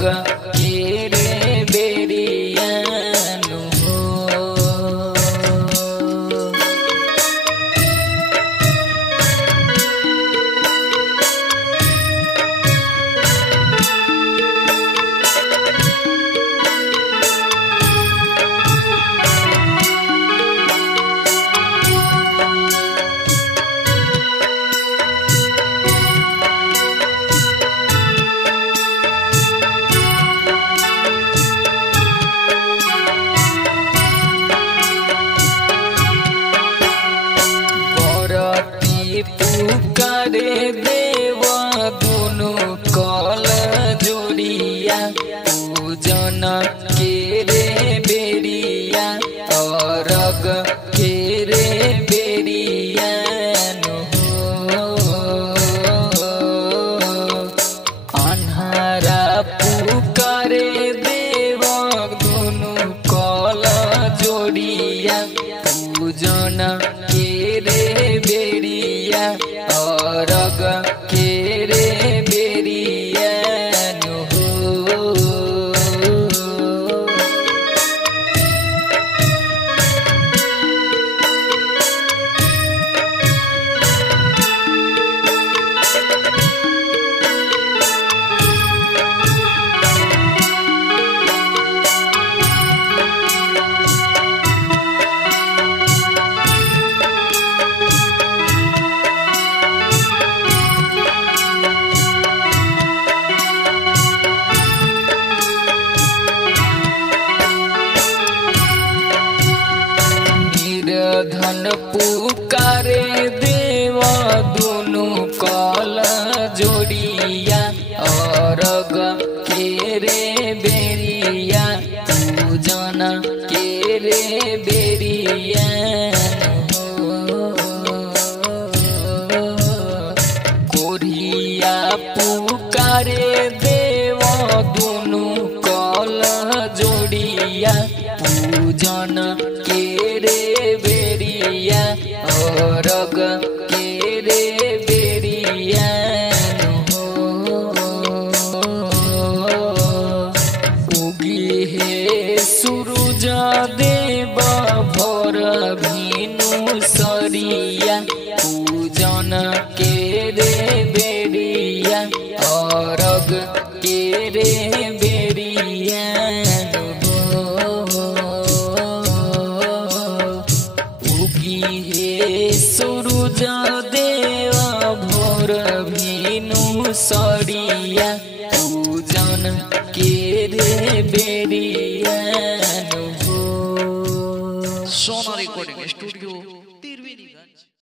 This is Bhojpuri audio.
रग के रे बेरियानु हो। पुकारे देवा दुनु कल जोड़िया पूजन के रे बेरिया अरग के रे बेरियानु हो। अन्हारा पुकारे देवा दुनु कल जोड़िया पूजन के रे बेरिया रग के रे बेरियानु हो। धन पुकारे देवा दुनु कल जोड़िया अरग के रे बेरिया पूजन के रे बेरियानु हो। कोरिया पुकारे देवा दुनु कल जोड़िया पूजन के रे बेरिया रग के रे बेरियानु हो। उगी हे सूरज देव भोर भीनु सरिया पूजन के रे बेरिया रग के रे बेरियानु हो। हे सूरज देवा भोर भीनु सरिया पूजन के रे बेरियानु हो। सोना रिकॉर्डिंग स्टूडियो